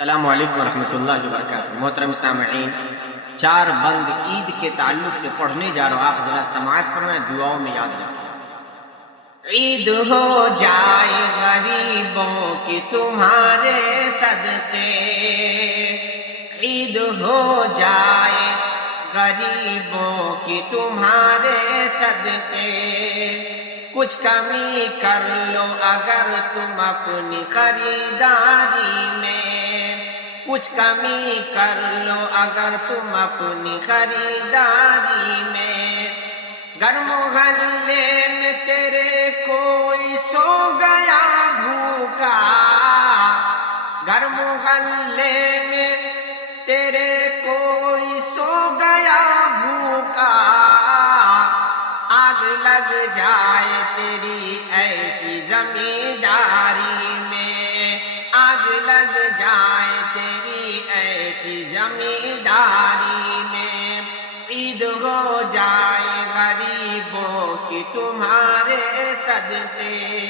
السلام علیکم ورحمۃ اللہ وبرکاتہ۔ محترم سامعین، چار بند عید کے تعلق سے پڑھنے جا رہا ہوں، آپ ذرا سماعت فرمائیں، دعاؤں میں یاد رکھیں۔ عید ہو جائے غریبوں کی تمہارے صدقے، عید ہو جائے غریبوں کی تمہارے صدقے، کچھ کمی کر لو اگر تم اپنی خریداری میں، کچھ کمی کر لو اگر تم اپنی خریداری میں، گر محلے میں تیرے کوئی سو گیا بھوکا، گر محلے میں تیرے کوئی سو گیا بھوکا، آگ لگ جائے تیری ایسی زمینداری میں، آگ لگ جائے تیری ایسی زمینداری میں، عید ہو جائے غریبوں کی تمہارے صدقے۔